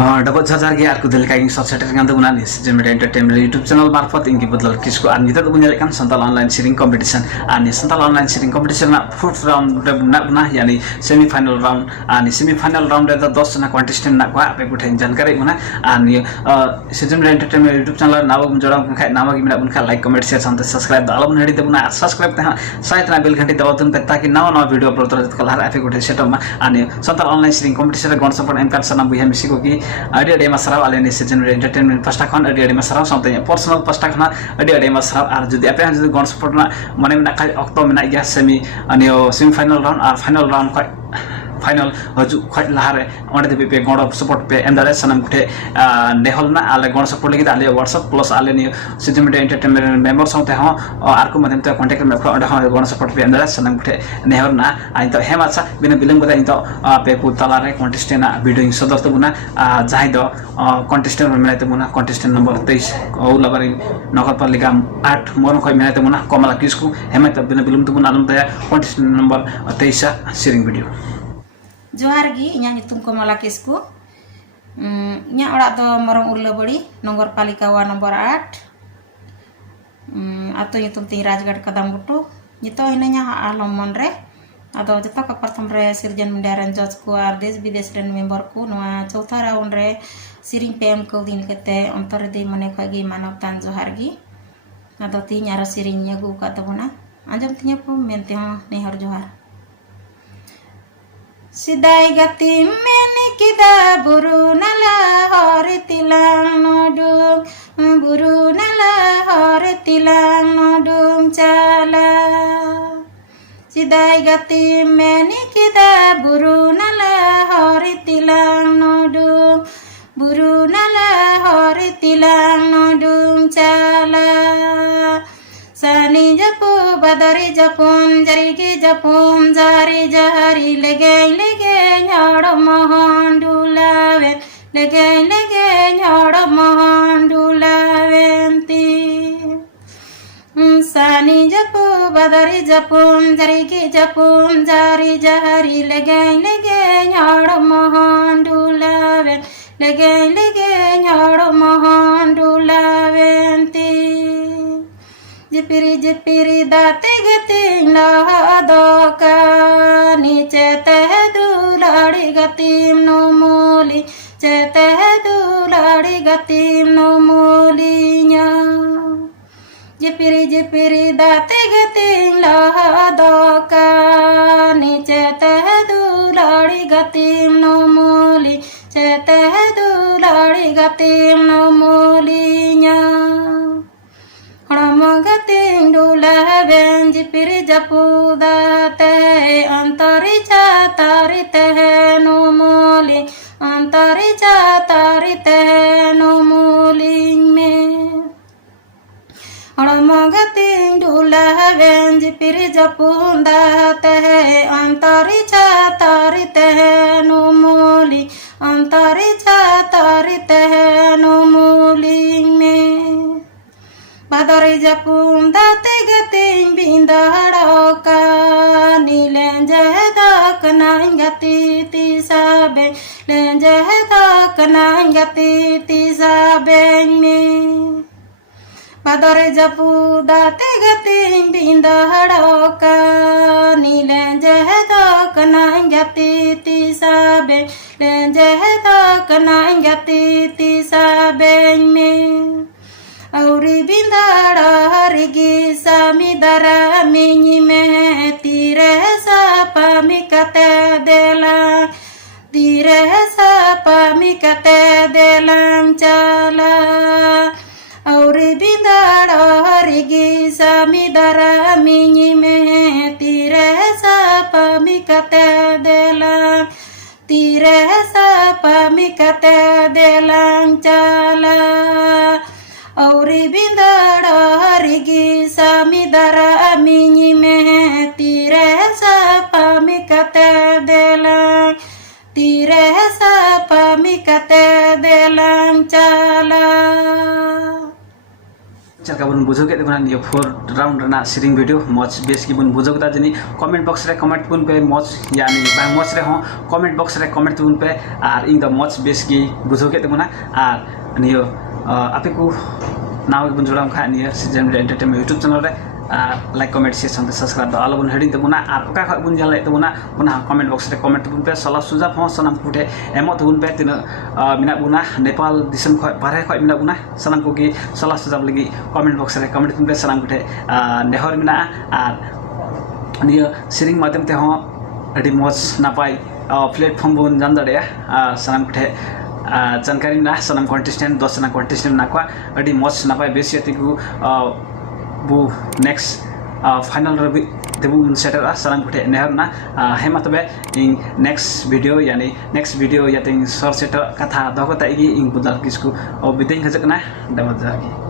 dapat jajar ge aku del kaing sot setter ngan tuguna ni sejen media entertainment YouTube channel marfat ingki badal kisku an nita tu punya kan santal online sharing competition ani santal online sharing competition na fourth round na yani semi final round ani semi final round da 10 jana contestant na kwa ape gutain जानकारी muna ani sejen media entertainment YouTube channel nawa munjora khai nawa gi mina bunka like comment share samte subscribe da alabun hedi tebuna subscribe ta sayat na bell घंटी दबाउन pe taki nawa nawa video upload tar kala har ape gutai setup ma ani santal online sharing competition gon support em kan sana buya misiko ki adi masarau alien sejen entertainment pasta khon adi masarau sampai personal pasta khona adi masarau ar jodi ape han jodi gon support na mane na kai okto mena ya semi anio semi final round ar final round kai final haju khoi lahare onde de pe god of support pe endare sanam kute nehol na ale god support lagi ale whatsapp plus ale ni sejen entertainment member sampai ha ar ko madam te contact me onde ha god support pe endare sanam kute nehol na ain to hemacha bina bilang bota into pe pu talare contestant na video in sodor to buna jai do contestant me te buna contestant number 23 ulabari nagarpalika 8 mon khoi me te buna komala kisku hemata bina bilang to buna alum te contestant number 23 sharing video जोहार गी इन्या नितुम कमला किस्कु इन्या ओड़ा दो मरंग उल्लाबड़ी नगर पालिका वा number 8 आतो नितुम ती राजगढ़ कदम गुटू नितो हिनanya आलम मन रे आदो जतो का प्रथम रे सिरजन मिडारन जज को आर देश विदेश रेन मेंबर को नवा चौथा राउंड रे सिरिंग पेम को दिन केते अंतर दे मने खगी मानव तान जोहार गी आदो ती न्यारा सिरिंग यगु का तबना आजम तिnya पु मेनते हो नेहर जोहार Sidai gati meni kita buru nala hore tilang nodung buru nala hore tilang nodung cala Sidai gati meni kita buru nala hore tilang nodung buru nala hore tilang nodung cala Sani japu badari japun jarigi japun jari jari lege nyoro mohandulaven lege nyoro mohandulaven ti Sani japu badari japun jarigi japun jari jari lege nyoro mohandulaven lege nyoro mohandulaven ti Jepiri date gati lahadoka niche teh duladi gatim no muli ceteh duladi gatim no mulinya Jepiri date gati lahadoka niche teh duladi gatim no muli ceteh duladi gatim no mulinya Haramogating dula benji piri japuda te antari chatari te numuli antari chatari te numuli me Haramogating dula benji piri japuda te antari chatari te numuli antari chatari te numuli me Badari japum date gating bindaroka nilenje dak nangati tisabe lenje dak nangati tisabe me Badari japu date gating bindaroka nilenje dak nangati tisabe lenje dak nangati tisabe me Auri bindara harigi samidara minyi me tire sapa mikate delang cala Auri bindara harigi samidara minyi me tire sapa mikate delang cala Auri bindara harigi samidara minyi me tire sapa mikate delang cala चलका बन बुझो के देखना neo 4 round रना सिरिंग video much बेस की बन बुझो के जनी कमेंट बॉक्स रे कमेंट बुन पे मच यानी बा मच रे हो कमेंट बॉक्स रे कमेंट बुन पे आर इन द मच बेस की बुझो के देखना आर नियो आपे को नाव बन जोड़ाम खा neo season media entertainment YouTube channel रे लाइक कमेंट शेयर संते सब्सक्राइब आलो बन हेडिंग तबुना आर ओका ख बुन जला तबुना पुनः कमेंट बॉक्स रे कमेंट बुन पे सला सुजाब हो सनम कुटे एमो तबुन पे तिन मिना बुना नेपाल दिसम ख बारे ख मिना बुना सनम को की सला सुजाब लगी कमेंट बॉक्स रे कमेंट बुन पे सनम कुटे नेहर मिना आर नियो सिरिंग माध्यम ते हो अडी मौज नापाई प्लेटफॉर्म बुन जान दड़या सनम कुटे जानकारी ना सनम कॉन्टेस्टेंट 10 जना कॉन्टेस्टेंट ना को अडी मौज नापाई बेसी अतिकु bu next final review debu setter salam kute neharna hema tobe ing next video yating short setter katha dogo ta igi ing budal kisku bideng khajakna damat jagi